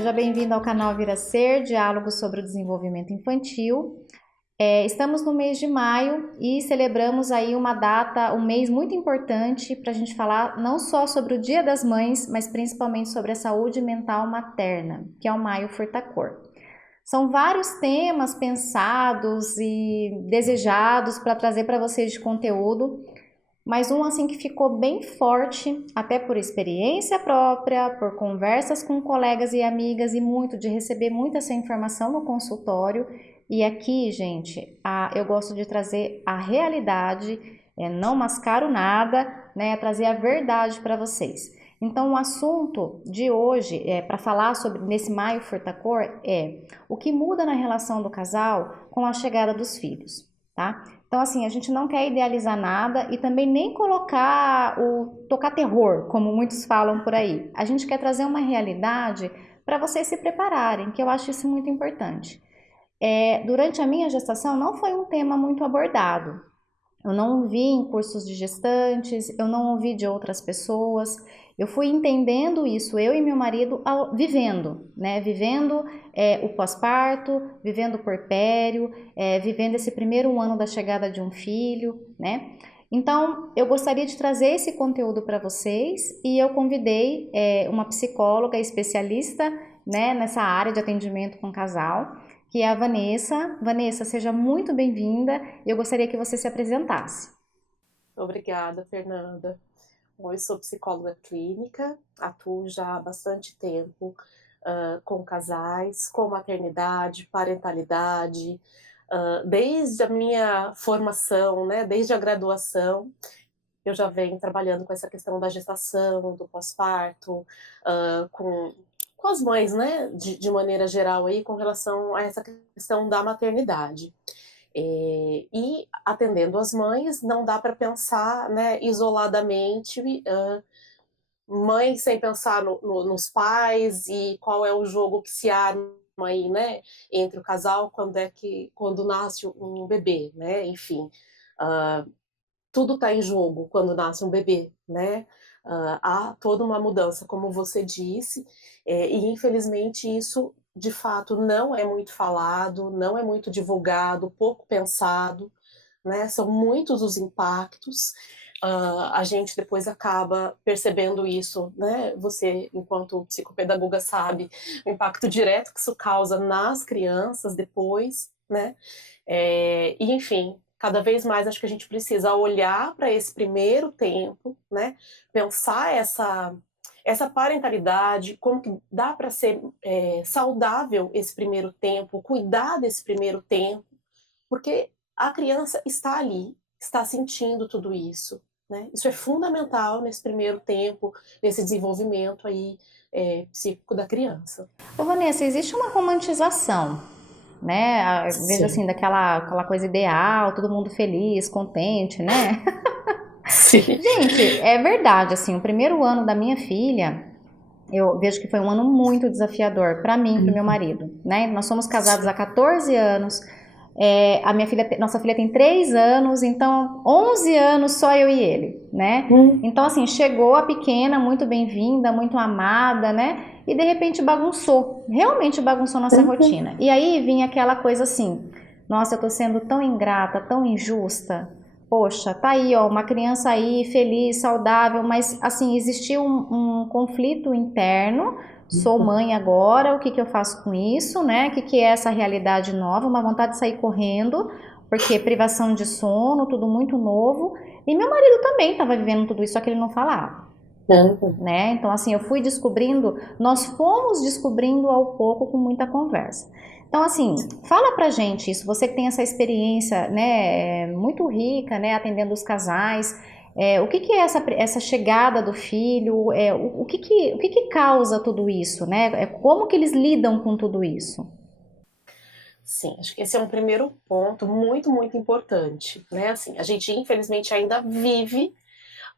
seja bem-vindo ao canal Vir a Ser, diálogos sobre o desenvolvimento infantil. Estamos no mês de maio e celebramos aí uma data, um mês muito importante para a gente falar não só sobre o Dia das Mães, mas principalmente sobre a saúde mental materna, que é o Maio Furtacor. São vários temas pensados e desejados para trazer para vocês de conteúdo, mas um assim que ficou bem forte, até por experiência própria, por conversas com colegas e amigas e muito de receber muita essa informação no consultório. E aqui, gente, eu gosto de trazer a realidade, não mascaro nada, né, trazer a verdade para vocês. Então, o assunto de hoje, para falar sobre nesse Maio Furtacor, é o que muda na relação do casal com a chegada dos filhos, tá? Então, assim, a gente não quer idealizar nada e também nem tocar terror, como muitos falam por aí. A gente quer trazer uma realidade para vocês se prepararem, que eu acho isso muito importante. Durante a minha gestação não foi um tema muito abordado. Eu não ouvi em cursos de gestantes, eu não ouvi de outras pessoas. Eu fui entendendo isso, eu e meu marido, vivendo, né? Vivendo o pós-parto, vivendo o puerpério, vivendo esse primeiro ano da chegada de um filho, né? Então, eu gostaria de trazer esse conteúdo para vocês e eu convidei uma psicóloga especialista, né, nessa área de atendimento com casal, que é a Vanessa. Vanessa, seja muito bem-vinda. Eu gostaria que você se apresentasse. Obrigada, Fernanda. Bom, eu sou psicóloga clínica, atuo já há bastante tempo com casais, com maternidade, parentalidade, desde a minha formação, né, desde a graduação, eu já venho trabalhando com essa questão da gestação, do pós-parto, com as mães, né, de maneira geral, aí, com relação a essa questão da maternidade. E atendendo as mães, não dá para pensar, né, isoladamente, mãe sem pensar nos pais e qual é o jogo que se arma aí, né, entre o casal quando nasce um bebê, né, enfim, tudo está em jogo quando nasce um bebê, né? Há toda uma mudança, como você disse, e infelizmente isso de fato não é muito falado, não é muito divulgado, pouco pensado, né? São muitos os impactos. A gente depois acaba percebendo isso, né? Você, enquanto psicopedagoga, sabe o impacto direto que isso causa nas crianças depois, né? E enfim, cada vez mais acho que a gente precisa olhar para esse primeiro tempo, né? Pensar essa parentalidade, como que dá para ser saudável esse primeiro tempo, cuidar desse primeiro tempo, porque a criança está ali, está sentindo tudo isso, né? Isso é fundamental nesse primeiro tempo, nesse desenvolvimento aí psíquico da criança. Ô, Vanessa, existe uma romantização, né? Veja Sim. assim, aquela coisa ideal, todo mundo feliz, contente, né? Sim. Gente, é verdade, assim, o primeiro ano da minha filha, eu vejo que foi um ano muito desafiador para mim e para o meu marido, né? Nós somos casados há Sim. 14 anos. Nossa filha tem 3 anos, então 11 anos só eu e ele, né? Hum. Então assim, chegou a pequena, muito bem-vinda, muito amada, né? E de repente bagunçou, realmente bagunçou nossa rotina. E aí vinha aquela coisa assim, nossa, eu tô sendo tão ingrata, tão injusta. Poxa, tá aí, ó, uma criança aí feliz, saudável, mas assim, existiu um conflito interno. Sou mãe agora, o que que eu faço com isso, né? O que que é essa realidade nova? Uma vontade de sair correndo, porque privação de sono, tudo muito novo. E meu marido também estava vivendo tudo isso, só que ele não falava, né? Então, assim, eu fui descobrindo, nós fomos descobrindo ao pouco com muita conversa. Então, assim, fala pra gente isso, você que tem essa experiência, né, muito rica, né, atendendo os casais, o que que é essa chegada do filho, o que que causa tudo isso, né? Como que eles lidam com tudo isso? Sim, acho que esse é um primeiro ponto muito, muito importante, né? Assim, a gente infelizmente ainda vive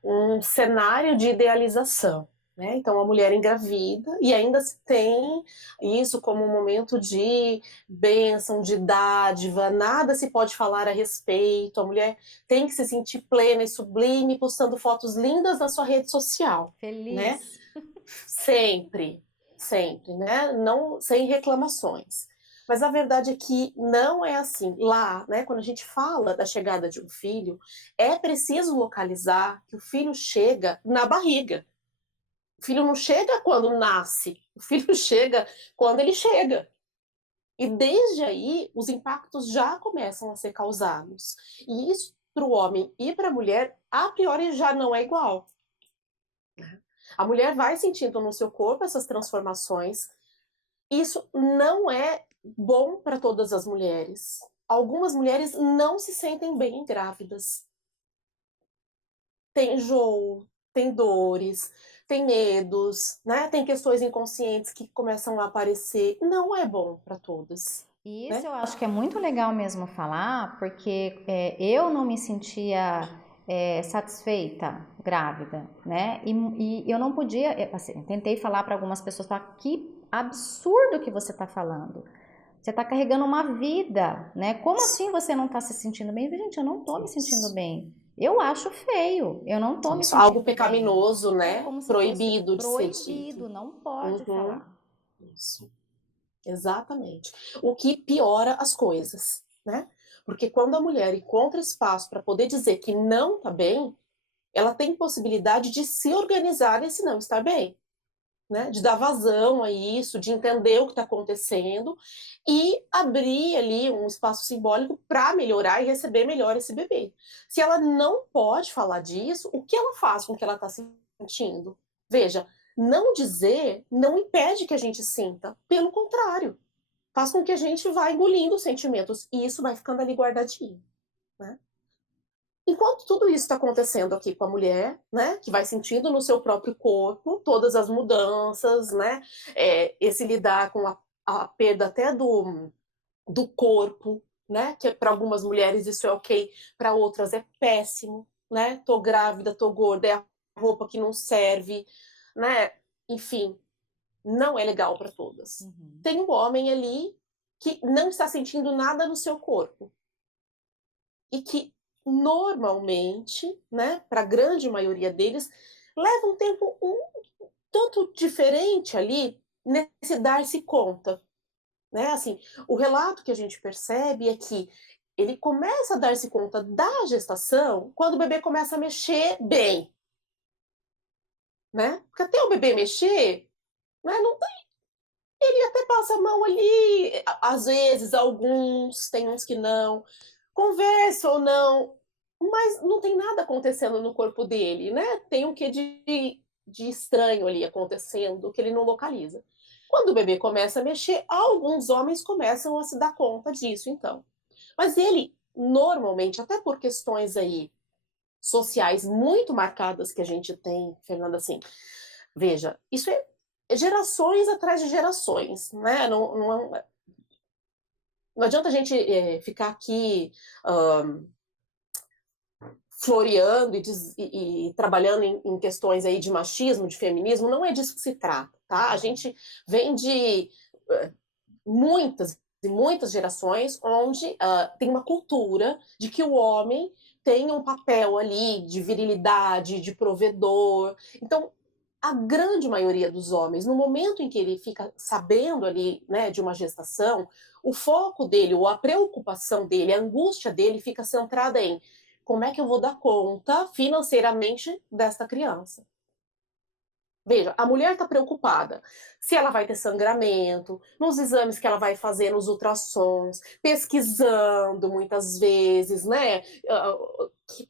um cenário de idealização, né? Então a mulher engravida e ainda se tem isso como um momento de bênção, de dádiva, nada se pode falar a respeito, a mulher tem que se sentir plena e sublime postando fotos lindas na sua rede social, né? Feliz. Sempre. sempre, né? Não, sem reclamações. Mas a verdade é que não é assim. Lá, né, quando a gente fala da chegada de um filho, é preciso localizar que o filho chega na barriga. O filho não chega quando nasce, o filho chega quando ele chega. E desde aí, os impactos já começam a ser causados. E isso, para o homem e para a mulher, a priori já não é igual. A mulher vai sentindo no seu corpo essas transformações. Isso não é bom para todas as mulheres. Algumas mulheres não se sentem bem grávidas. Tem enjoo, tem dores, tem medos, né? Tem questões inconscientes que começam a aparecer. Não é bom para todas, E isso né? eu acho que é muito legal mesmo falar, porque eu não me sentia satisfeita grávida, né? E eu não podia, assim, tentei falar para algumas pessoas, falar, que absurdo que você está falando. Você está carregando uma vida, né? Como assim você não está se sentindo bem? Gente, eu não estou me sentindo Isso. bem. Eu acho feio, eu não estou me Isso. Algo sentindo bem. pecaminoso, É né? como se fosse Proibido de ser dito. proibido, não pode Uhum. falar. Isso. Exatamente. O que piora as coisas, né? Porque quando a mulher encontra espaço para poder dizer que não está bem, ela tem possibilidade de se organizar nesse não estar bem, né? De dar vazão a isso, de entender o que está acontecendo e abrir ali um espaço simbólico para melhorar e receber melhor esse bebê. Se ela não pode falar disso, o que ela faz com o que ela está sentindo? Veja, não dizer não impede que a gente sinta, pelo contrário, faz com que a gente vá engolindo os sentimentos e isso vai ficando ali guardadinho, né? Enquanto tudo isso está acontecendo aqui com a mulher, né, que vai sentindo no seu próprio corpo todas as mudanças, né, esse lidar com a perda até do corpo, né, que para algumas mulheres isso é ok, para outras é péssimo, né, tô grávida, tô gorda, é a roupa que não serve, né, enfim, não é legal para todas. Uhum. Tem um homem ali que não está sentindo nada no seu corpo e que normalmente, né, para a grande maioria deles, leva um tempo um tanto diferente ali nesse dar-se conta, né? Assim, o relato que a gente percebe é que ele começa a dar-se conta da gestação quando o bebê começa a mexer bem, né? Porque até o bebê mexer, né, não tem, ele até passa a mão ali, às vezes alguns, tem uns que não, conversa ou não, mas não tem nada acontecendo no corpo dele, né? Tem um quê de estranho ali acontecendo que ele não localiza. Quando o bebê começa a mexer, alguns homens começam a se dar conta disso, então. Mas ele, normalmente, até por questões aí sociais muito marcadas que a gente tem, Fernanda, assim, veja, isso é gerações atrás de gerações, né? Não adianta a gente ficar aqui floreando e trabalhando em questões aí de machismo, de feminismo, não é disso que se trata, tá? A gente vem de muitas e muitas gerações onde tem uma cultura de que o homem tem um papel ali de virilidade, de provedor. Então, a grande maioria dos homens, no momento em que ele fica sabendo ali, né, de uma gestação, o foco dele, ou a preocupação dele, a angústia dele fica centrada em como é que eu vou dar conta financeiramente desta criança. Veja, a mulher está preocupada se ela vai ter sangramento, nos exames que ela vai fazer, nos ultrassons, pesquisando muitas vezes, né?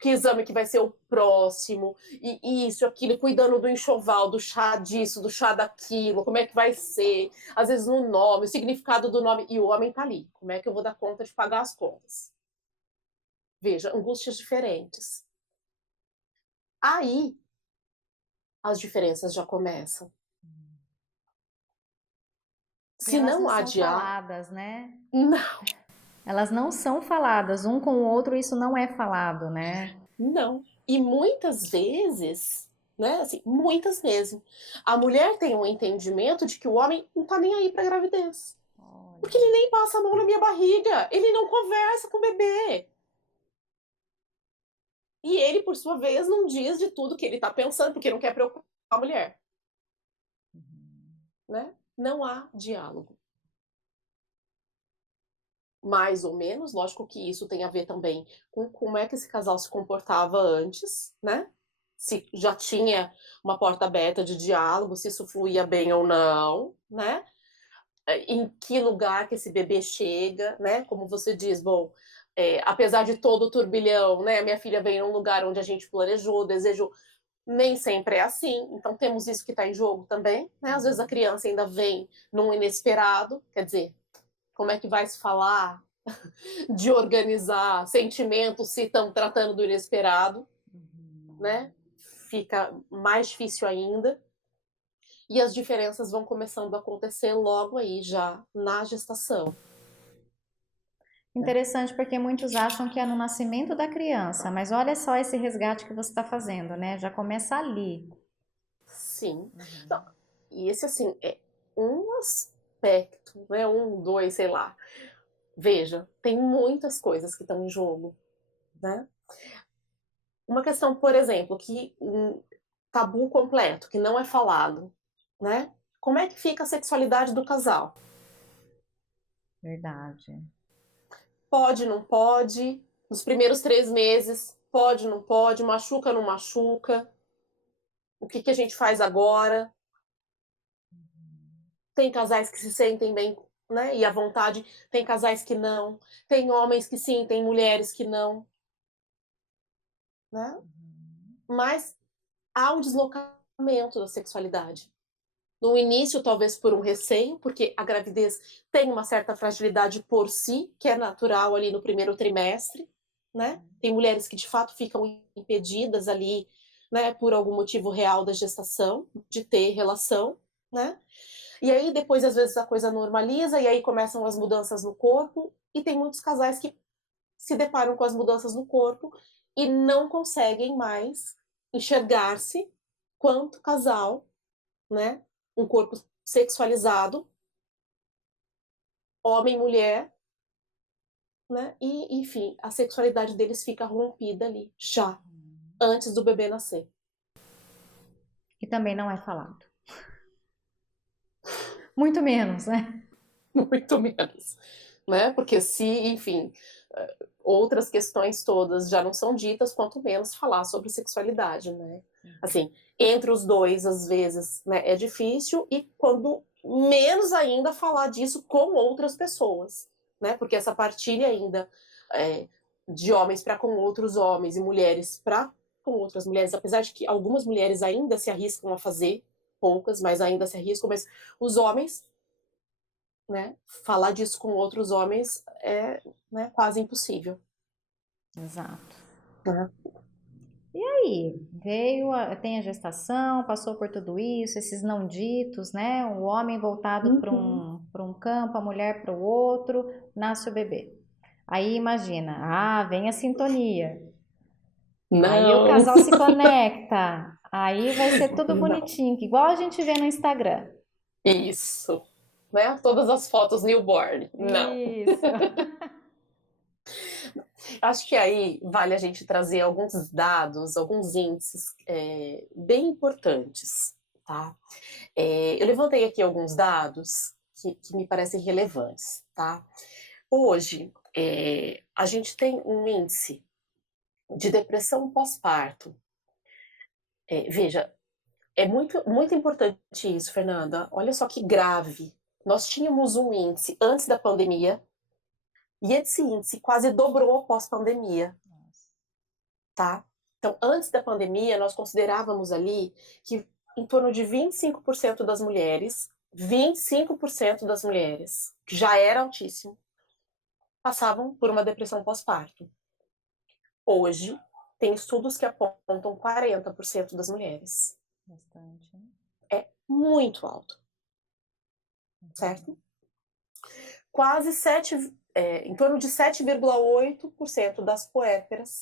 Que exame que vai ser o próximo, e isso, aquilo, cuidando do enxoval, do chá disso, do chá daquilo, como é que vai ser, às vezes no nome, o significado do nome, e o homem está ali. Como é que eu vou dar conta de pagar as contas? Veja, angústias diferentes. Aí as diferenças já começam. E Se elas não não são adiar, faladas, né? não. Elas não são faladas, um com o outro isso não é falado, né? Não. E muitas vezes, né, assim, muitas mesmo, a mulher tem um entendimento de que o homem não tá nem aí pra gravidez. Porque Olha. ele nem passa a mão na minha barriga, ele não conversa com o bebê. E ele, por sua vez, não diz de tudo que ele tá pensando, porque não quer preocupar a mulher, Uhum. né? Não há diálogo. Mais ou menos, lógico que isso tem a ver também com como é que esse casal se comportava antes, né? Se já tinha uma porta aberta de diálogo, se isso fluía bem ou não, né? Em que lugar que esse bebê chega, né? Como você diz, bom, apesar de todo o turbilhão, né? Minha filha vem num lugar onde a gente planejou, desejou, nem sempre é assim. Então temos isso que está em jogo também, né? Às vezes a criança ainda vem num inesperado, quer dizer, como é que vai se falar de organizar sentimentos se estão tratando do inesperado, né? Fica mais difícil ainda. E as diferenças vão começando a acontecer logo aí, já na gestação. Interessante porque muitos acham que é no nascimento da criança, mas olha só esse resgate que você está fazendo, né? Já começa ali. Sim. Não, e esse, assim, é um aspecto, né? Um, dois, sei lá. Veja, tem muitas coisas que estão em jogo, né? Uma questão, por exemplo, que tabu completo, que não é falado, né? Como é que fica a sexualidade do casal? Verdade. Pode, não pode? Nos primeiros 3 meses, pode, não pode? Machuca, não machuca? O que a gente faz agora? Tem casais que se sentem bem, né? E à vontade, tem casais que não. Tem homens que sim, tem mulheres que não, né? Mas há um deslocamento da sexualidade. No início, talvez por um receio, porque a gravidez tem uma certa fragilidade por si, que é natural ali no primeiro trimestre, né? Tem mulheres que de fato ficam impedidas ali, né, por algum motivo real da gestação, de ter relação, né? E aí depois às vezes a coisa normaliza e aí começam as mudanças no corpo e tem muitos casais que se deparam com as mudanças no corpo e não conseguem mais enxergar-se quanto casal, né? Um corpo sexualizado, homem, mulher, né? E, enfim, a sexualidade deles fica rompida ali, já, antes do bebê nascer. E também não é falado. Muito menos, né? Muito menos, né? Porque se, enfim, outras questões todas já não são ditas, quanto menos falar sobre sexualidade, né? Assim, entre os dois, às vezes, né, é difícil, e quando menos ainda falar disso com outras pessoas, né? Porque essa partilha ainda de homens para com outros homens e mulheres para com outras mulheres, apesar de que algumas mulheres ainda se arriscam a fazer, poucas, mas ainda se arriscam, mas os homens, né, falar disso com outros homens é, né, quase impossível. Exato. Uhum. E aí, tem a gestação, passou por tudo isso, esses não ditos, né? O homem voltado para um campo, a mulher para o outro, nasce o bebê. Aí imagina, vem a sintonia. Aí o Não, casal se conecta. Aí vai ser tudo não. bonitinho, igual a gente vê no Instagram. Isso, né? Todas as fotos newborn. Não. Isso. Acho que aí vale a gente trazer alguns dados, alguns índices bem importantes, tá? Eu levantei aqui alguns dados que me parecem relevantes, tá? Hoje, a gente tem um índice de depressão pós-parto. Veja, é muito, muito importante isso, Fernanda. Olha só que grave. Nós tínhamos um índice antes da pandemia e esse índice quase dobrou pós-pandemia, tá? Então, antes da pandemia, nós considerávamos ali que em torno de 25% das mulheres, 25% das mulheres, que já era altíssimo, passavam por uma depressão pós-parto. Hoje, tem estudos que apontam 40% das mulheres. Bastante. É muito alto, certo? Quase 7, em torno de 7,8% das puérperas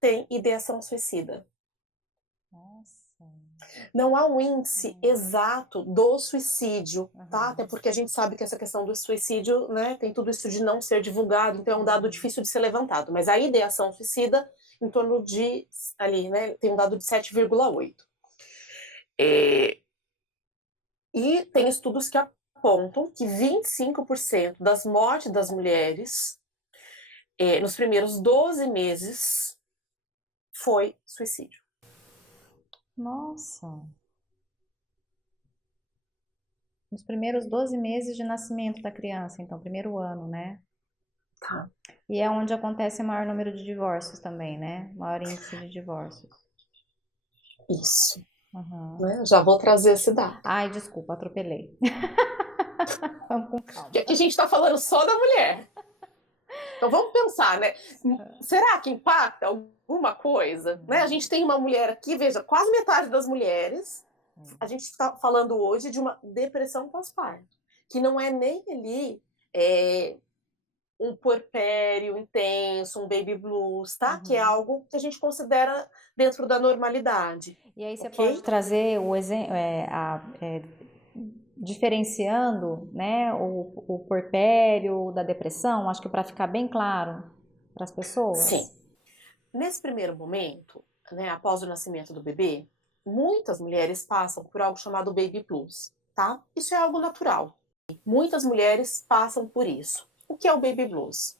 têm ideação suicida. Nossa. Não há um índice exato do suicídio, tá? Até porque a gente sabe que essa questão do suicídio, né, tem tudo isso de não ser divulgado, então é um dado difícil de ser levantado. Mas a ideação suicida, em torno de, ali, né, tem um dado de 7,8. E tem estudos que apontam que 25% das mortes das mulheres nos primeiros 12 meses foi suicídio. Nossa. Nos primeiros 12 meses de nascimento da criança, então, primeiro ano, né? Tá. E é onde acontece o maior número de divórcios também, né? Maior índice de divórcios. Isso. Uhum. Né? Já vou trazer esse dado. Ai, desculpa, atropelei. Vamos com calma. Porque aqui a gente está falando só da mulher. Então vamos pensar, né? Será que impacta alguma coisa? Né? A gente tem uma mulher aqui, veja, quase metade das mulheres, a gente está falando hoje de uma depressão pós-parto, que não é nem ali um puerpério intenso, um baby blues, tá? Que é algo que a gente considera dentro da normalidade. E aí você okay? pode trazer o exemplo, diferenciando, né, o puerpério da depressão, acho que para ficar bem claro para as pessoas. Sim. Nesse primeiro momento, né, após o nascimento do bebê, muitas mulheres passam por algo chamado baby blues, tá? Isso é algo natural. Muitas mulheres passam por isso. O que é o baby blues?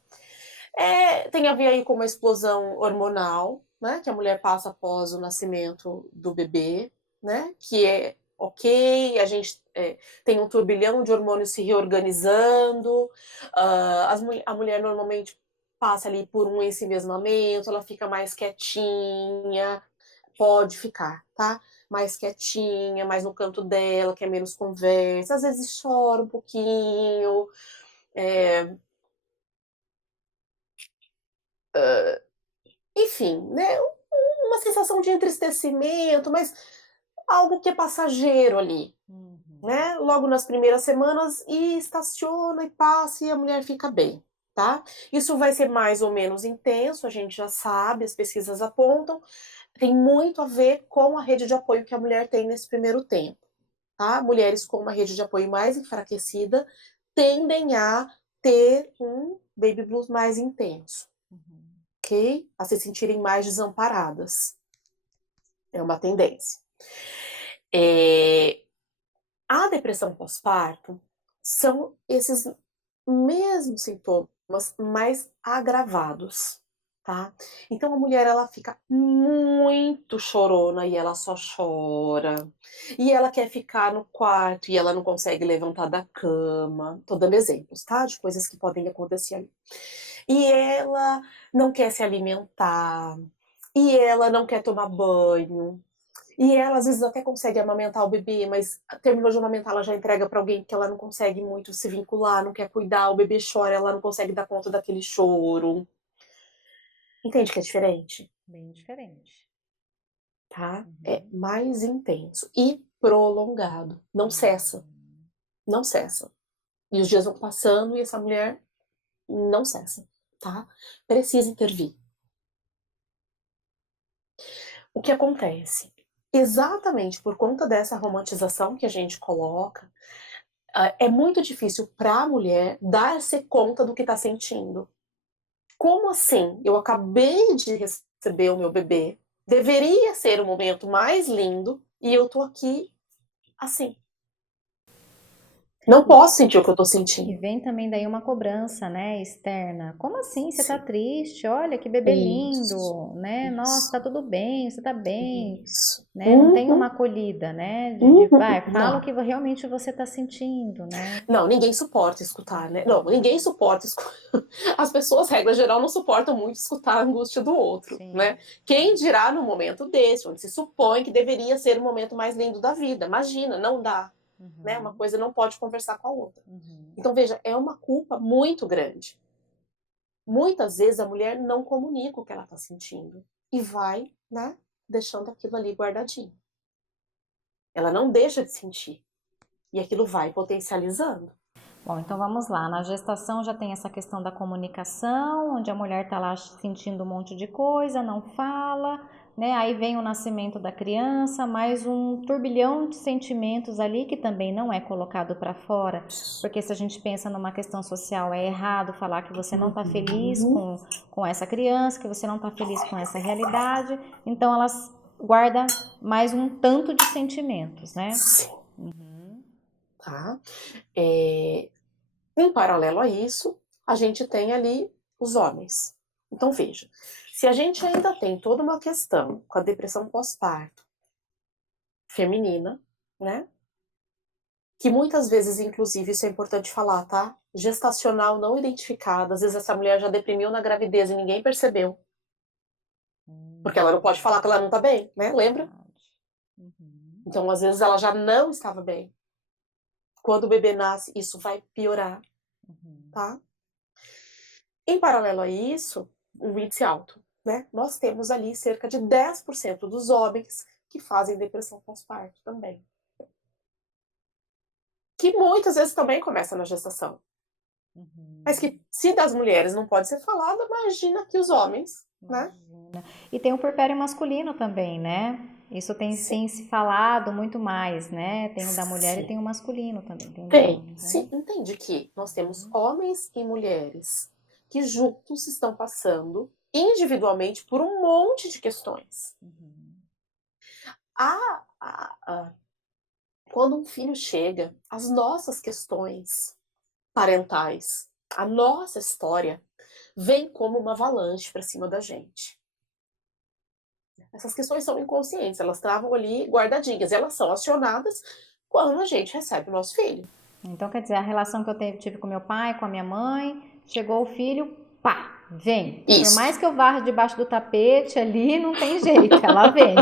Tem a ver aí com uma explosão hormonal, né, que a mulher passa após o nascimento do bebê, né, que é ok, a gente tem um turbilhão de hormônios se reorganizando, a mulher normalmente passa ali por um ensimesmamento, ela fica mais quietinha, pode ficar, tá? Mais quietinha, mais no canto dela, quer menos conversa, às vezes chora um pouquinho, enfim, né? Uma sensação de entristecimento, mas algo que é passageiro ali, né? Logo nas primeiras semanas, e estaciona e passa e a mulher fica bem, tá? Isso vai ser mais ou menos intenso, a gente já sabe, as pesquisas apontam, tem muito a ver com a rede de apoio que a mulher tem nesse primeiro tempo, tá? Mulheres com uma rede de apoio mais enfraquecida tendem a ter um baby blues mais intenso, ok? A se sentirem mais desamparadas. É uma tendência. A depressão pós-parto são esses mesmos sintomas, mais agravados, tá? Então a mulher, ela fica muito chorona e ela só chora. E ela quer ficar no quarto e ela não consegue levantar da cama. Tô dando exemplos, tá? De coisas que podem acontecer ali. E ela não quer se alimentar. E ela não quer tomar banho. E ela, às vezes, até consegue amamentar o bebê, mas terminou de amamentar, ela já entrega para alguém que ela não consegue muito se vincular, não quer cuidar, o bebê chora, ela não consegue dar conta daquele choro. Entende que é diferente? Bem diferente. Tá? É mais intenso e prolongado. Não cessa. Não cessa. E os dias vão passando e essa mulher não cessa, tá? Precisa intervir. O que acontece? Exatamente por conta dessa romantização que a gente coloca, é muito difícil para a mulher dar-se conta do que está sentindo. Como assim? Eu acabei de receber o meu bebê, deveria ser o momento mais lindo e eu tô aqui assim. Não posso sentir o que eu tô E sentindo. vem também daí uma cobrança, né, externa. Como assim? Você tá Sim. triste? Olha que bebê Isso. lindo, né? Nossa, tá tudo bem, você tá bem, Isso. né? Não tem uma acolhida, né? Vai, fala o Não. que realmente você tá sentindo, né? Não, ninguém suporta escutar, né? Não, ninguém suporta escutar. As pessoas, regra geral, não suportam muito escutar a angústia do outro, Sim. né? Quem dirá no momento desse, onde se supõe que deveria ser o momento mais lindo da vida? Imagina, não dá. Né? Uma coisa não pode conversar com a outra. Então, veja, é uma culpa muito grande. Muitas vezes a mulher não comunica o que ela está sentindo e vai, né, deixando aquilo ali guardadinho. Ela não deixa de sentir. E aquilo vai potencializando. Bom, então vamos lá. Na gestação já tem essa questão da comunicação, onde a mulher está lá sentindo um monte de coisa, não fala, né? Aí vem o nascimento da criança, mais um turbilhão de sentimentos ali que também não é colocado para fora, porque se a gente pensa numa questão social, é errado falar que você não está feliz com essa criança, que você não está feliz com essa realidade, então elas guardam mais um tanto de sentimentos, né? Sim. tá? Em paralelo a isso, a gente tem ali os homens. Então, veja, se a gente ainda tem toda uma questão com a depressão pós-parto feminina, né? Que muitas vezes, inclusive, isso é importante falar, tá? Gestacional não identificada. Às vezes essa mulher já deprimiu na gravidez e ninguém percebeu. Porque ela não pode falar que ela não tá bem, né? Lembra? Uhum. Então, às vezes, ela já não estava bem. Quando o bebê nasce, isso vai piorar, Uhum. tá? Em paralelo a isso, um índice alto, né? Nós temos ali cerca de 10% dos homens que fazem depressão pós-parto também. Que muitas vezes também começa na gestação. Mas que, Uhum. se das mulheres não pode ser falado, imagina que os homens, né? Imagina. E tem o puerpério masculino também, né? Isso tem Sim, sim se falado muito mais, né? Tem o da mulher e sim. tem o masculino também, tem o dos Tem. homens, Se né? entende que nós temos Uhum. homens e mulheres que juntos estão passando individualmente por um monte de questões. Uhum. A, a, a, quando um filho chega, as nossas questões parentais, a nossa história, vem como uma avalanche para cima da gente. Essas questões são inconscientes, elas estavam ali guardadinhas, elas são acionadas quando a gente recebe o nosso filho. Então, quer dizer, a relação que eu tive com meu pai, com a minha mãe, chegou o filho, pá, vem. Por mais Isso. que eu varra debaixo do tapete ali, não tem jeito, ela vem.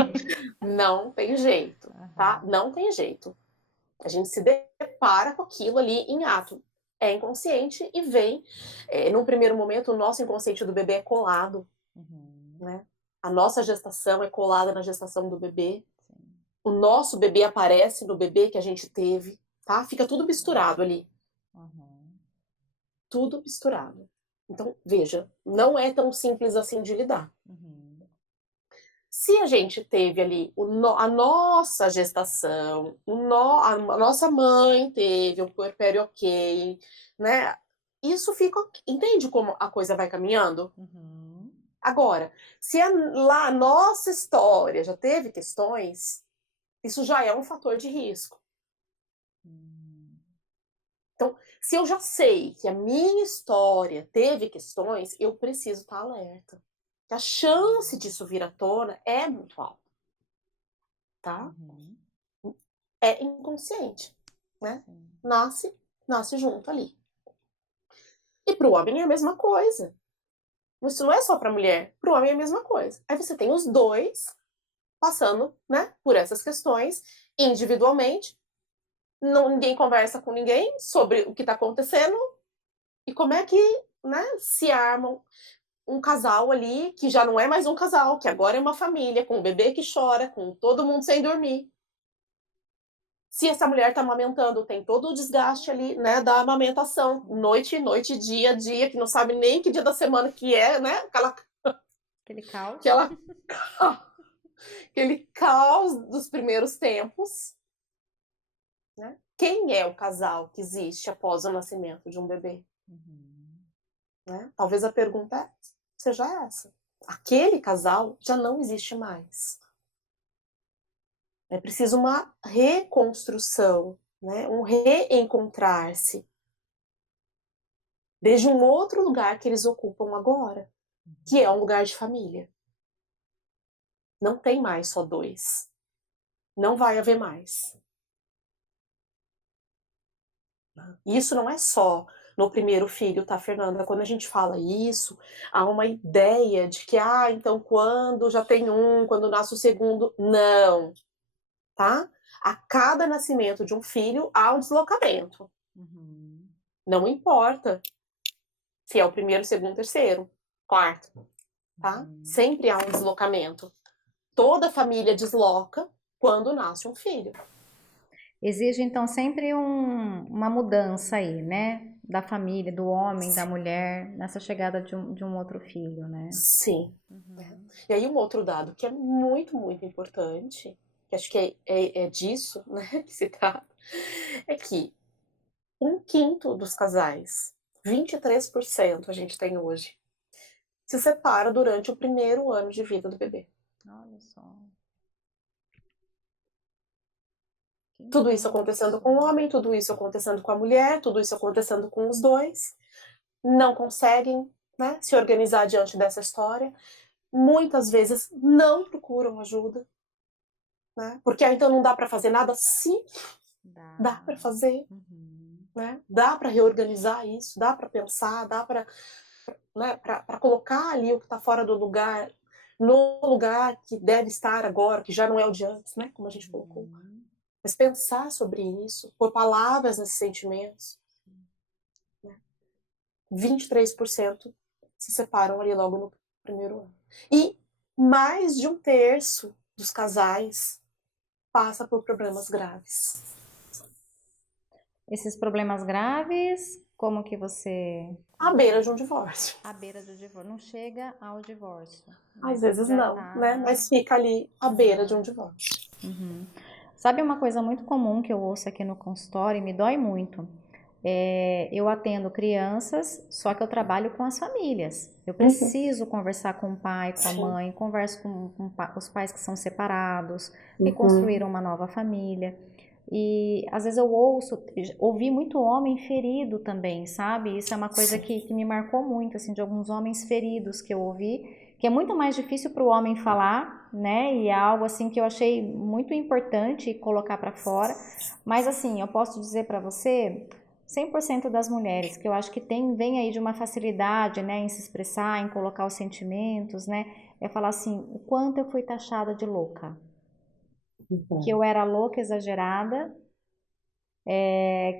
Não tem jeito, tá? Não tem jeito. A gente se depara com aquilo ali em ato. É inconsciente e vem. Num primeiro momento, o nosso inconsciente do bebê é colado, Uhum. né? A nossa gestação é colada na gestação do bebê. Sim. O nosso bebê aparece no bebê que a gente teve, tá? Fica tudo misturado ali. Uhum. Tudo misturado. Então, veja, não é tão simples assim de lidar. Uhum. Se a gente teve ali a nossa gestação, a nossa mãe teve o puerpério ok, né? Isso fica. Entende como a coisa vai caminhando? Uhum. Agora, se lá a nossa história já teve questões, isso já é um fator de risco. Uhum. Então, se eu já sei que a minha história teve questões, eu preciso estar alerta. A chance disso vir à tona é muito alta, tá? Uhum. É inconsciente, né? Sim. Nasce, nasce junto ali. E para o homem é a mesma coisa. Isso não é só para a mulher, para o homem é a mesma coisa. Aí você tem os dois passando, né, por essas questões individualmente. Não, ninguém conversa com ninguém sobre o que está acontecendo e como é que, né, se armam um casal ali que já não é mais um casal, que agora é uma família, com um bebê que chora, com todo mundo sem dormir. Se essa mulher está amamentando, tem todo o desgaste ali, né, da amamentação, noite, noite, dia, que não sabe nem que dia da semana que é, né, Aquele caos. aquela, aquele caos dos primeiros tempos, né? Quem é o casal que existe após o nascimento de um bebê? Uhum. Né? Talvez a pergunta seja essa. Aquele casal já não existe mais. É preciso uma reconstrução, né? Um reencontrar-se desde um outro lugar que eles ocupam agora, que é um lugar de família. Não tem mais só dois. Não vai haver mais. Isso não é só no primeiro filho, tá, Fernanda? Quando a gente fala isso, há uma ideia de que, então quando já tem um, quando nasce o segundo. Não, tá? A cada nascimento de um filho, há um deslocamento. Uhum. Não importa se é o primeiro, segundo, terceiro, quarto, tá? Uhum. Sempre há um deslocamento. Toda família desloca quando nasce um filho. Exige então sempre uma mudança aí, né? Da família, do homem, da mulher, nessa chegada de um outro filho, né? Sim. Uhum. E aí um outro dado que é muito, muito importante, que acho que é disso, né, que se trata, é que um quinto dos casais, 23% a gente tem hoje, se separa durante o primeiro ano de vida do bebê. Olha só, Tudo isso acontecendo com o homem, tudo isso acontecendo com a mulher, tudo isso acontecendo com os dois. Não conseguem, né, se organizar diante dessa história. Muitas vezes não procuram ajuda, né? Porque então não dá para fazer nada. Sim, dá para fazer, né? Dá para reorganizar isso, dá para pensar, dá para, né, para colocar ali o que está fora do lugar no lugar que deve estar agora, que já não é o de antes, né? Como a gente colocou. Mas pensar sobre isso, pôr palavras nesses sentimentos. Né? 23% se separam ali logo no primeiro ano. E mais de 1/3 dos casais passa por problemas graves. Esses problemas graves, como que você... À beira de um divórcio. À beira do divórcio. Não chega ao divórcio. Às Mas vezes já não, tá né? Mas fica ali à beira de um divórcio. Sabe uma coisa muito comum que eu ouço aqui no consultório e me dói muito? Eu atendo crianças, só que eu trabalho com as famílias. Eu preciso conversar com o pai, com a Sim. mãe, converso com os pais que são separados, que construíram uma nova família. E às vezes eu ouvi muito homem ferido também, sabe? Isso é uma coisa que me marcou muito, assim, de alguns homens feridos que eu ouvi, que é muito mais difícil para o homem falar, né? E é algo assim que eu achei muito importante colocar para fora. Mas assim, eu posso dizer para você, 100% das mulheres, que eu acho que vem aí de uma facilidade, né, em se expressar, em colocar os sentimentos, né, é falar assim, o quanto eu fui taxada de louca, que eu era louca, exagerada,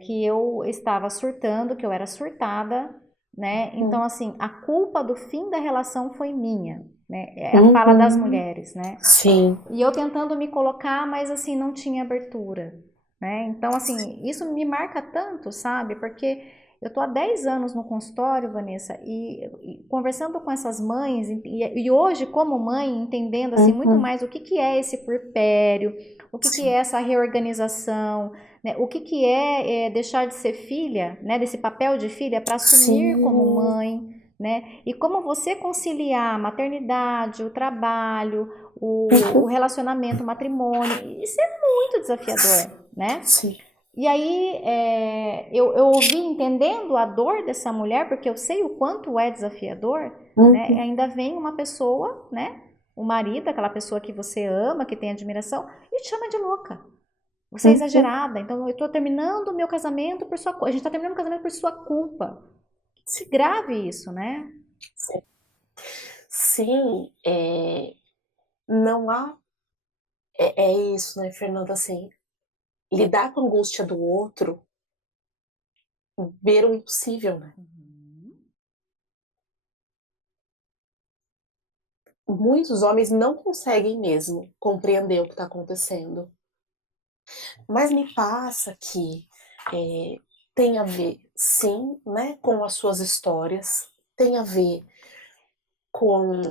que eu estava surtando, que eu era surtada, né, então assim, a culpa do fim da relação foi minha, né, é a fala das mulheres, né, Sim. e eu tentando me colocar, mas assim, não tinha abertura, né? Então, assim, isso me marca tanto, sabe? Porque eu tô há 10 anos no consultório, Vanessa, e conversando com essas mães, e hoje, como mãe, entendendo assim muito mais o que é esse puerpério, o que é essa reorganização, né? O que é deixar de ser filha, né? Desse papel de filha para assumir como mãe, né? E como você conciliar a maternidade, o trabalho, o relacionamento, o matrimônio, isso é muito desafiador, né? Sim. E aí eu ouvi entendendo a dor dessa mulher, porque eu sei o quanto é desafiador, né? E ainda vem uma pessoa, né? O marido, aquela pessoa que você ama, que tem admiração, e te chama de louca. Você é exagerada, então eu tô terminando o meu casamento por sua culpa. A gente tá terminando o casamento por sua culpa. Que grave isso, né? Sim, não há. É isso, né, Fernanda? Assim, lidar com a angústia do outro, ver o impossível, né? Muitos homens não conseguem mesmo compreender o que está acontecendo. Mas me passa que tem a ver, sim, né, com as suas histórias, tem a ver com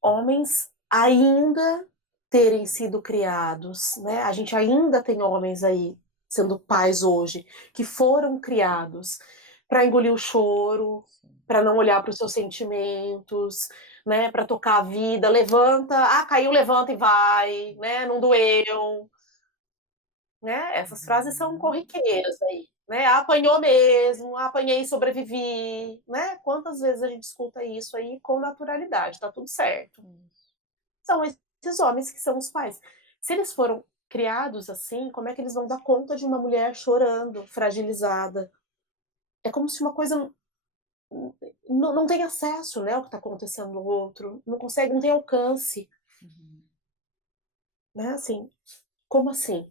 homens ainda terem sido criados, né? A gente ainda tem homens aí sendo pais hoje que foram criados para engolir o choro, para não olhar para os seus sentimentos, né? Para tocar a vida, levanta, caiu, levanta e vai, né? Não doeu, né? Essas frases são corriqueiras aí, né? Apanhou mesmo, apanhei e sobrevivi, né? Quantas vezes a gente escuta isso aí com naturalidade, tá tudo certo. São esses homens que são os pais. Se eles foram criados assim, como é que eles vão dar conta de uma mulher chorando, fragilizada? É como se uma coisa não tem acesso, né, ao que está acontecendo no outro, não consegue, não tem alcance, né? Assim, como assim?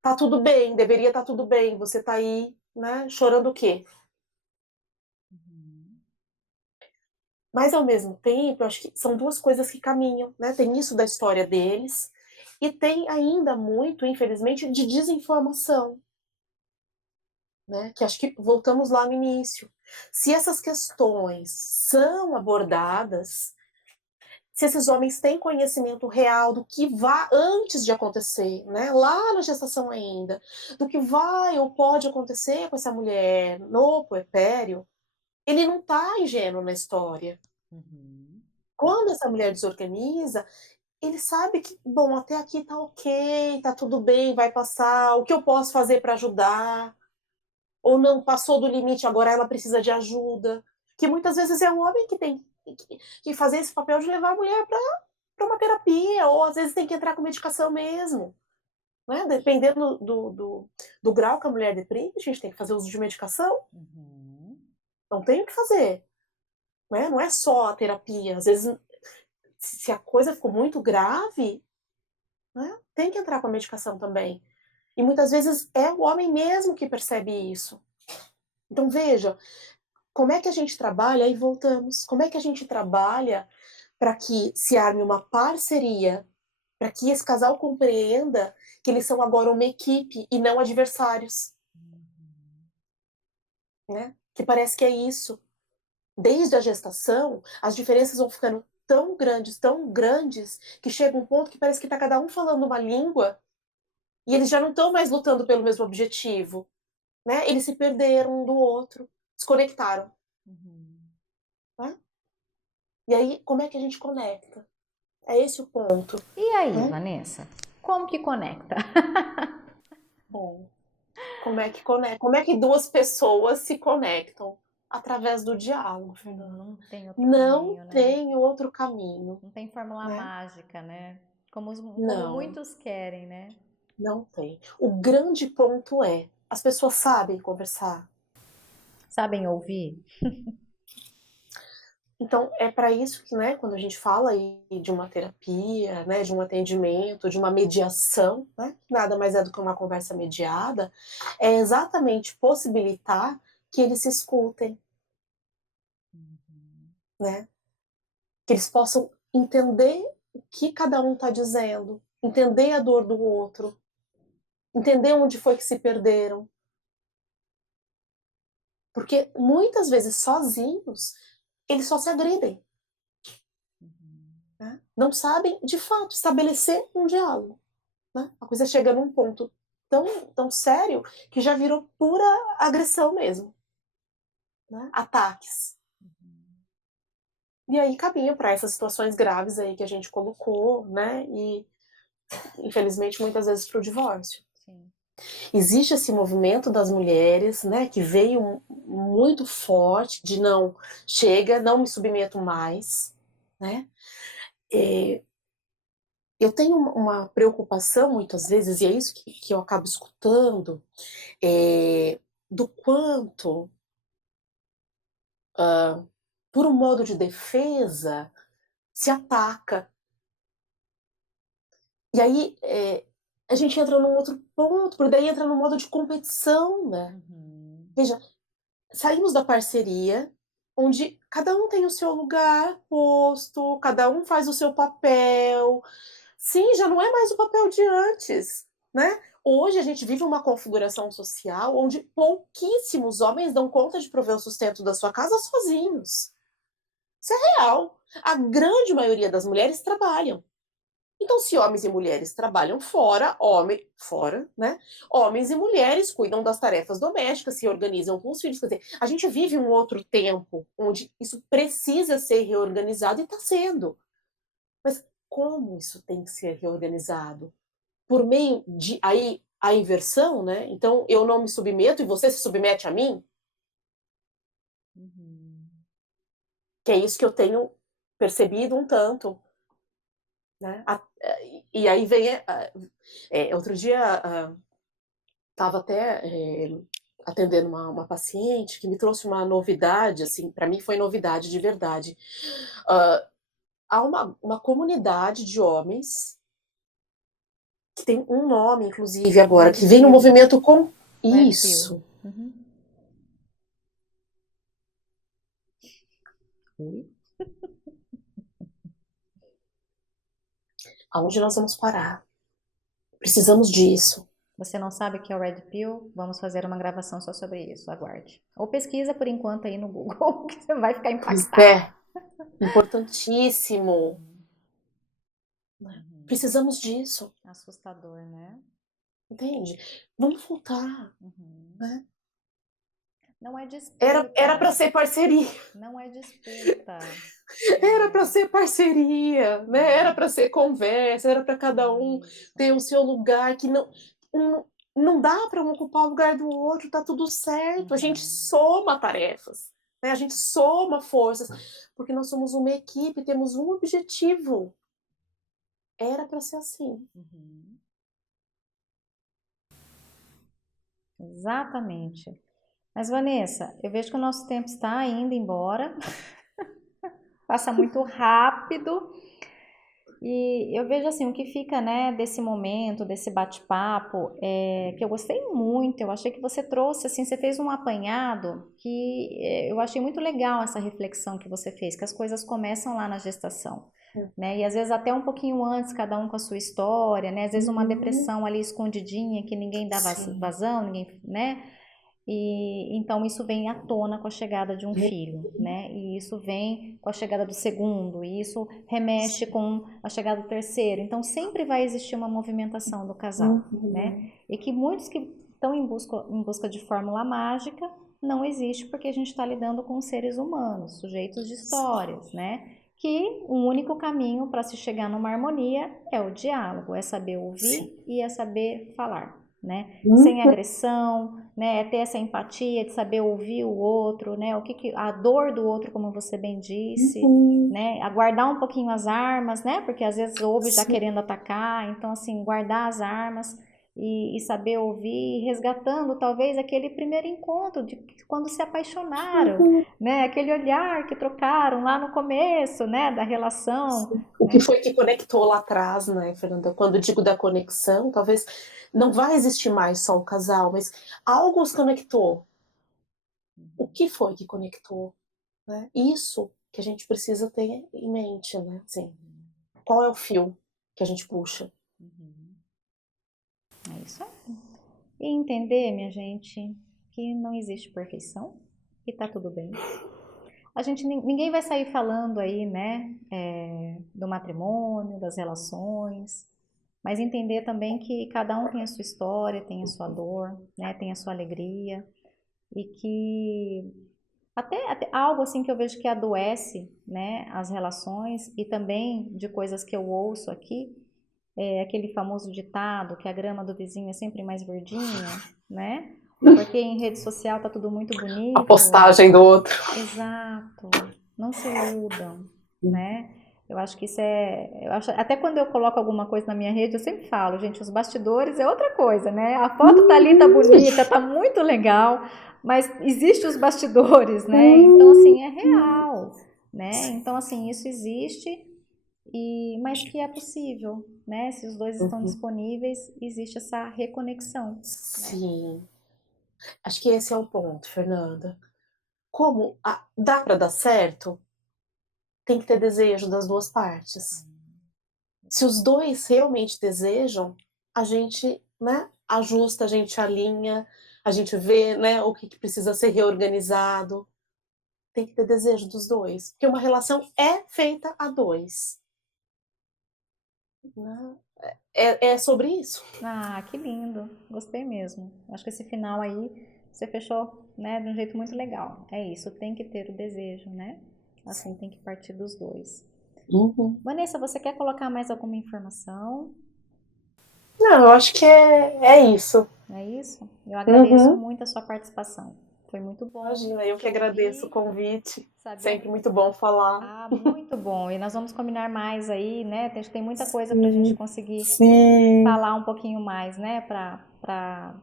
Tá tudo bem, deveria estar tudo bem, você tá aí, né, chorando o quê? Mas ao mesmo tempo, eu acho que são duas coisas que caminham, né? Tem isso da história deles e tem ainda muito, infelizmente, de desinformação, né? Que acho que voltamos lá no início. Se essas questões são abordadas, se esses homens têm conhecimento real do que vai antes de acontecer, né? Lá na gestação ainda, do que vai ou pode acontecer com essa mulher no puerpério, ele não está ingênuo na história. Quando essa mulher desorganiza, ele sabe que, bom, até aqui tá ok, tá tudo bem, vai passar, o que eu posso fazer para ajudar? Ou não, passou do limite, agora ela precisa de ajuda. Que muitas vezes é o homem que tem que fazer esse papel de levar a mulher para uma terapia, ou às vezes tem que entrar com medicação mesmo. Né? Dependendo do grau que a mulher deprime, a gente tem que fazer uso de medicação. Uhum. Não tem o que fazer. Né? Não é só a terapia. Às vezes, se a coisa ficou muito grave, né? Tem que entrar com a medicação também. E muitas vezes é o homem mesmo que percebe isso. Então, veja, como é que a gente trabalha, aí voltamos, como é que a gente trabalha para que se arme uma parceria, para que esse casal compreenda que eles são agora uma equipe e não adversários, né? Que parece que é isso. Desde a gestação, as diferenças vão ficando tão grandes, que chega um ponto que parece que está cada um falando uma língua e eles já não estão mais lutando pelo mesmo objetivo, né? Eles se perderam um do outro, desconectaram, né? E aí, como é que a gente conecta? É esse o ponto. E aí, Né? Vanessa? Como que conecta? Bom, como é que conecta? Como é que duas pessoas se conectam? Através do diálogo, Fernanda. Não tem outro Não caminho, né? tem outro caminho, Não tem fórmula né? mágica, né? Como Não, muitos querem, né? não tem. O grande ponto é, as pessoas sabem conversar. Sabem ouvir? Então, é para isso que, né, quando a gente fala aí de uma terapia, né, de um atendimento, de uma mediação, né, nada mais é do que uma conversa mediada, é exatamente possibilitar que eles se escutem, né, que eles possam entender o que cada um está dizendo, entender a dor do outro, entender onde foi que se perderam, porque muitas vezes sozinhos eles só se agridem, né? Não sabem de fato estabelecer um diálogo. Né? A coisa chega num ponto tão sério que já virou pura agressão mesmo, né? Ataques. E aí caminha para essas situações graves aí que a gente colocou, né? E infelizmente muitas vezes para o divórcio. Sim. Existe esse movimento das mulheres, né? Que veio muito forte de não chega, não me submeto mais, né? É, eu tenho uma preocupação muitas vezes, e é isso que eu acabo escutando, do quanto, por um modo de defesa, se ataca. E aí a gente entra num outro ponto, porque daí entra no modo de competição, né? Veja, saímos da parceria, onde cada um tem o seu lugar posto, cada um faz o seu papel. Sim, já não é mais o papel de antes, né? Hoje a gente vive uma configuração social onde pouquíssimos homens dão conta de prover o sustento da sua casa sozinhos. Isso é real. A grande maioria das mulheres trabalham. Então, se homens e mulheres trabalham fora, né? Homens e mulheres cuidam das tarefas domésticas, se organizam com os filhos. Quer dizer, a gente vive um outro tempo onde isso precisa ser reorganizado e está sendo. Mas como isso tem que ser reorganizado? Por meio de aí a inversão, né? Então eu não me submeto e você se submete a mim, que é isso que eu tenho percebido um tanto, né? E aí vem outro dia estava até atendendo uma paciente que me trouxe uma novidade, assim, para mim foi novidade de verdade. Uh, há uma comunidade de homens que tem um nome, inclusive, agora, Red que vem no Pill. movimento com Red Pill. isso. Aonde nós vamos parar? Precisamos disso. Você não sabe o que é o Red Pill? Vamos fazer uma gravação só sobre isso, aguarde. Ou pesquisa por enquanto aí no Google, que você vai ficar Pois impactado. é, importantíssimo. Precisamos disso, Assustador, né? entende? Vamos voltar, né? Não é Era para disputa. ser parceria. Não é disputa. Era para ser parceria, né? Era para ser conversa, era para cada um Isso. ter o seu lugar, que não dá para um ocupar o lugar do outro, tá tudo certo. A gente Uhum. soma tarefas, né? A gente soma forças, porque nós somos uma equipe, temos um objetivo. Era para ser assim. Uhum. Exatamente. Mas, Vanessa, eu vejo que o nosso tempo está indo embora, passa muito rápido. E eu vejo assim, o que fica, né, desse momento, desse bate-papo, que eu gostei muito, eu achei que você trouxe, assim, você fez um apanhado que eu achei muito legal essa reflexão que você fez, que as coisas começam lá na gestação, né, e às vezes até um pouquinho antes, cada um com a sua história, né, às vezes uma Uhum. depressão ali escondidinha, que ninguém dá Sim. vazão, ninguém, né, e então isso vem à tona com a chegada de um filho, né? E isso vem com a chegada do segundo, e isso remexe com a chegada do terceiro. Então sempre vai existir uma movimentação do casal, né? Uhum. E que muitos que estão em busca de fórmula mágica não existe porque a gente está lidando com seres humanos, sujeitos de histórias, né? Que o único caminho para se chegar numa harmonia é o diálogo, é saber Sim. ouvir e é saber falar, né? Sem Uhum. agressão, né? É ter essa empatia de saber ouvir o outro, né? O que a dor do outro, como você bem disse, Uhum. né? Aguardar um pouquinho as armas, né? Porque às vezes ouve já Sim. querendo atacar, então assim, guardar as armas e saber ouvir, resgatando talvez aquele primeiro encontro de quando se apaixonaram, Uhum. né? Aquele olhar que trocaram lá no começo, né? Da relação, O que né? foi que conectou lá atrás, né, Fernanda? Quando eu digo da conexão, talvez não vai existir mais só o casal, mas algo os conectou. O que foi que conectou, né? Isso que a gente precisa ter em mente, né? Assim, Uhum, qual é o fio que a gente puxa? uhum. É isso aí. E entender, minha gente, que não existe perfeição, que tá tudo bem. A gente, ninguém vai sair falando aí, né, do matrimônio, das relações, mas entender também que cada um tem a sua história, tem a sua dor, né, tem a sua alegria, e que até algo assim que eu vejo que adoece, né, as relações, e também de coisas que eu ouço aqui, é aquele famoso ditado que a grama do vizinho é sempre mais verdinha, né? Porque em rede social tá tudo muito A bonito. postagem do outro. Exato. Não se iludam, né? Eu acho que isso eu acho, até quando eu coloco alguma coisa na minha rede, eu sempre falo, gente, os bastidores é outra coisa, né? A foto tá ali, tá bonita, tá muito legal, mas existe os bastidores, né? Então assim, é real, né? Então assim, isso existe mas que é possível, né? Se os dois estão Uhum. disponíveis, existe essa reconexão, né? Sim, acho que esse é o ponto, Fernanda. Como dá para dar certo, tem que ter desejo das duas partes. Se os dois realmente desejam, a gente, né, ajusta, a gente alinha, a gente vê, né, o que precisa ser reorganizado. Tem que ter desejo dos dois, porque uma relação é feita a dois, né? É sobre isso. Ah, que lindo. Gostei mesmo. Acho que esse final aí você fechou, né, de um jeito muito legal. É isso, tem que ter o desejo, né? Assim tem que partir dos dois. Uhum. Vanessa, você quer colocar mais alguma informação? Não, eu acho que é isso. É isso? Eu agradeço Uhum. muito a sua participação. Foi muito bom Imagina, eu te que agradeço o ouvir, convite. saber Sempre muito bom falar. Ah, muito bom. E nós vamos combinar mais aí, né? Tem muita coisa para a gente Sim, conseguir sim. falar um pouquinho mais, né? Para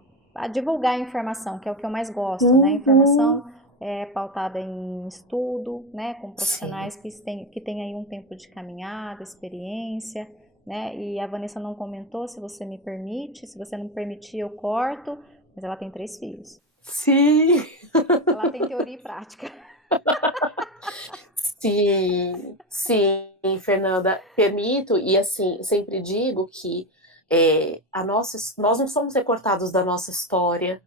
divulgar a informação, que é o que eu mais gosto, né? Uhum. Informação pautada em estudo, né? Com Sim. profissionais que têm aí um tempo de caminhada, experiência, né? E a Vanessa não comentou, se você me permite. Se você não permitir, eu corto. Mas ela tem 3 filhos. Sim. Ela tem teoria e prática. Sim, sim, Fernanda, permito, e assim, sempre digo que nós não somos recortados da nossa história,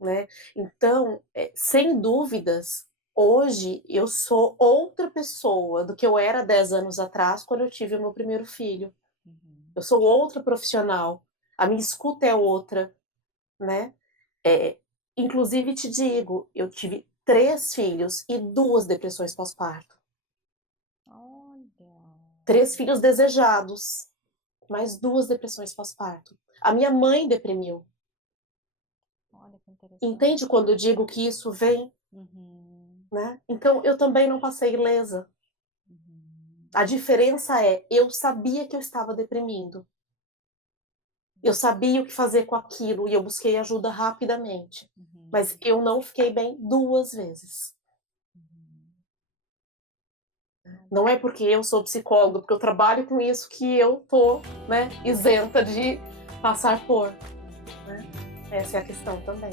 né? Então, sem dúvidas, hoje eu sou outra pessoa do que eu era 10 anos atrás, quando eu tive o meu primeiro filho. Uhum. Eu sou outra profissional, a minha escuta é outra, né? Inclusive te digo, eu tive 3 filhos e 2 depressões pós-parto. Olha. 3 filhos desejados, mais 2 depressões pós-parto. A minha mãe deprimiu. Olha que interessante. Entende quando eu digo que isso vem, Uhum, né? Então eu também não passei ilesa. uhum, A diferença é, eu sabia que eu estava deprimindo. Eu sabia o que fazer com aquilo e eu busquei ajuda rapidamente. Mas uhum, eu não fiquei bem 2 vezes. uhum. Não Olha. é porque eu sou psicóloga, porque eu trabalho com isso que eu tô, né, isenta de passar por, né? Essa é a questão também.